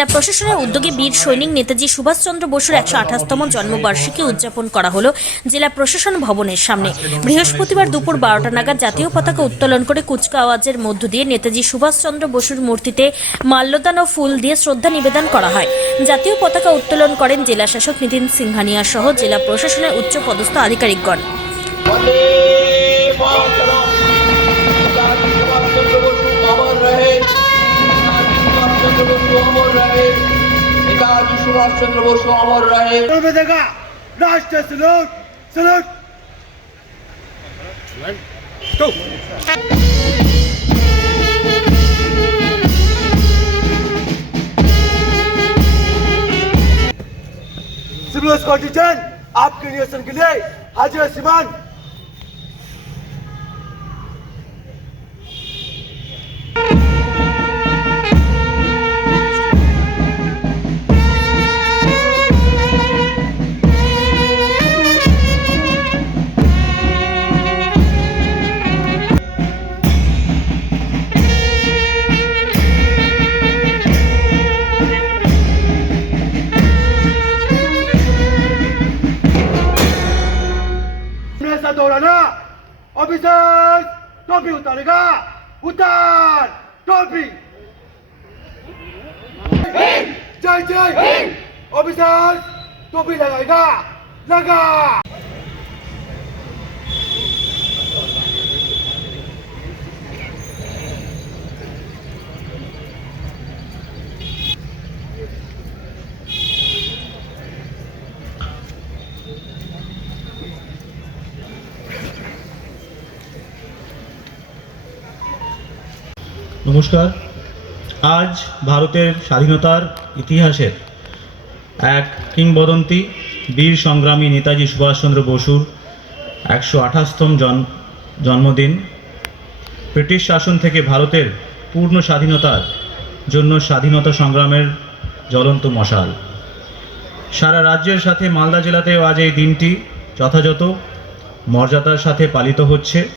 জেলা প্রশাসনের উদ্যোগে বীর সৈনিক নেতাজি সুভাষচন্দ্র বসুর 128তম জন্মবার্ষিকী উদযাপন করা হলো জেলা প্রশাসন ভবনের সামনে। বৃহস্পতিবার দুপুর 12টা নাগাদ জাতীয় পতাকা উত্তোলন করে কুচকাওয়াজের মধ্য দিয়ে নেতাজি সুভাষচন্দ্র বসুর মূর্তিতে মাল্যদান ও ফুল দিয়ে শ্রদ্ধা নিবেদন করা হয়। জাতীয় পতাকা উত্তোলন করেন জেলা শাসক নিতিন সিংহানিয়া সহ জেলা প্রশাসনের উচ্চ পদস্থ আধিকারিকগণ। सुभाष चंद्र बोस अमर रहे। राष्ट्र सलूट सलूट। सिविल कंटीजेंट आपके नियंत्रण के लिए हाजिर सिमान। दौड़ाना ऑफिसर टोपी उतारेगा। उतार टोपी। जय जय ऑफिसर टोपी लगाएगा। लगा। নমস্কার। আজ ভারতের স্বাধীনতার ইতিহাসের এক কিংবদন্তি বীর সংগ্রামী নেতাজি সুভাষচন্দ্র বসুর 128তম জন্মদিন। ব্রিটিশ শাসন থেকে ভারতের পূর্ণ স্বাধীনতার জন্য স্বাধীনতা সংগ্রামের জ্বলন্ত মশাল। সারা রাজ্যের সাথে মালদা জেলাতেও আজ এই দিনটি যথাযথ মর্যাদার সাথে পালিত হচ্ছে।